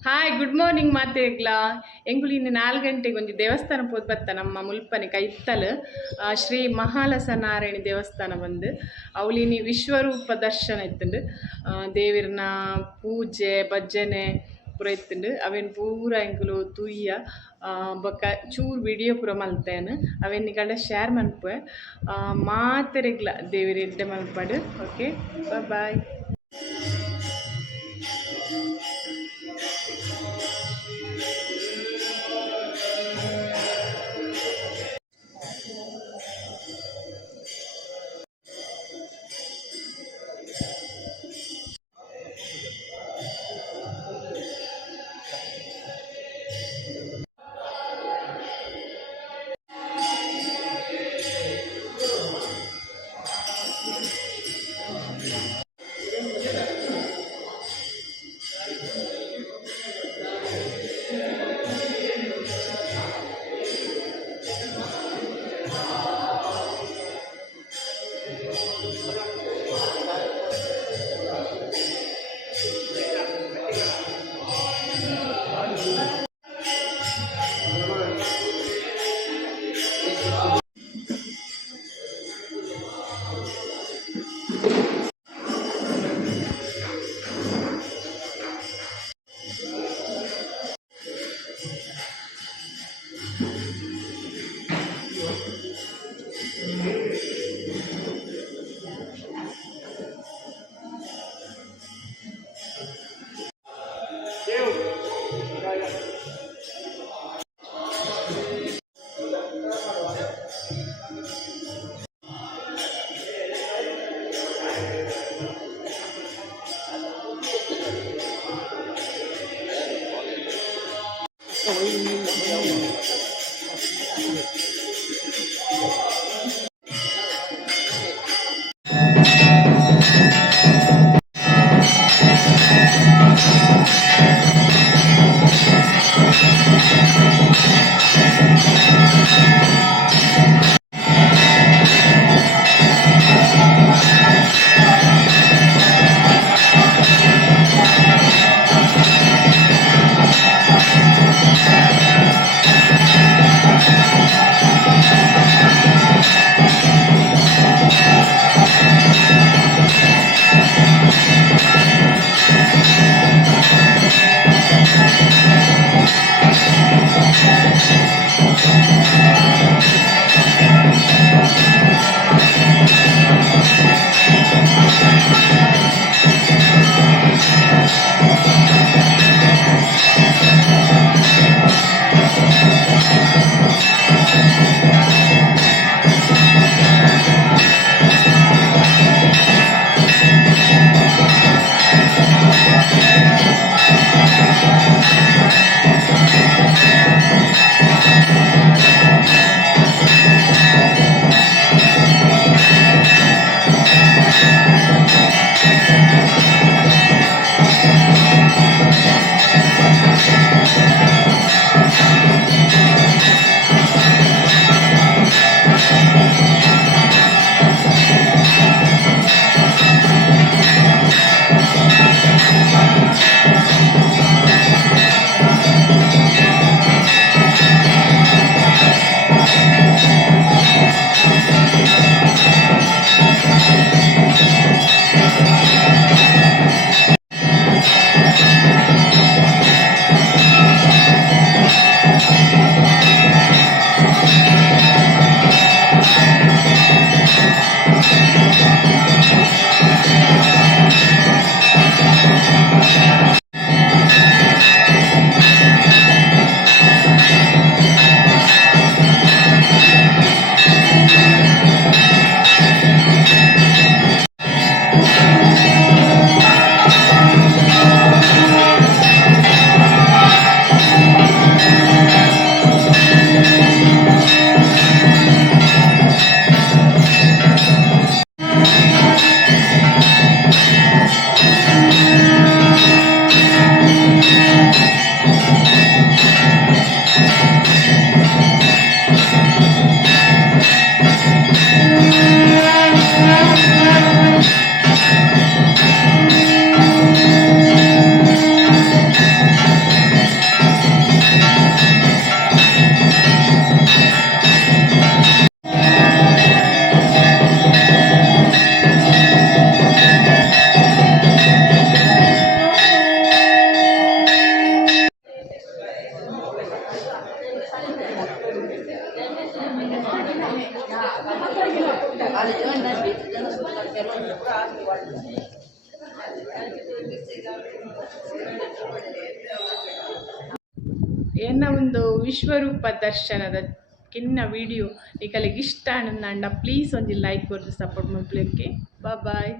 Hi good morning ಮಾತೆಗ್ಲಾ ಎಂಕುಲು ಇನ್ನು 4 ಗಂಟೆಗೆ ಒಂಜಿ ದೇವಸ್ಥಾನ ಪೋದು ಬತ್ತ ನಮ್ಮ ಮುಲ್ಪನೆ ಕೈತ್ತಲು ಶ್ರೀ ಮಹಾಲಸ ನಾರಾಯಣಿ ದೇವಸ್ಥಾನ ಬಂದು ಅವಳಿನಿ ವಿಶ್ವರೂಪ ದರ್ಶನ ಇತ್ತುಂಡು ದೇವಿರನ ಪೂಜೆ ಭಜನೆ ಪೂರ ಇತ್ತುಂಡು ಅವೇನು ಪೂರ ಎಂಕುಲು ತುಯ್ಯ ಬೊಕ್ಕ ಚೂರು ವಿಡಿಯೋ ಪೂರ ಮಲ್ತೇನು ಅವೆನ್ ಕಡೆ ಶೇರ್ ಮನ್ಪುವೆ ಮಾತೆರೆಗ್ಲ ದೇವಿರ ಎಡ್ಡೆ ಮಲ್ಪಡು ಓಕೆ ಬಾಯ್. ಎನ್ನ ಒಂದು ವಿಶ್ವರೂಪ ದರ್ಶನದ ಕಿನ್ನ ವಿಡಿಯೋ ನಿಕಲಿಗೆ ಇಷ್ಟ ಅಂಡ ಪ್ಲೀಸ್ ಒಂಜಿ ಲೈಕ್ ಕೊರ್ದು ಸಪೋರ್ಟ್ ಮಲ್ಪಲಿಕ್ಕೆ. ಬಾಯ್.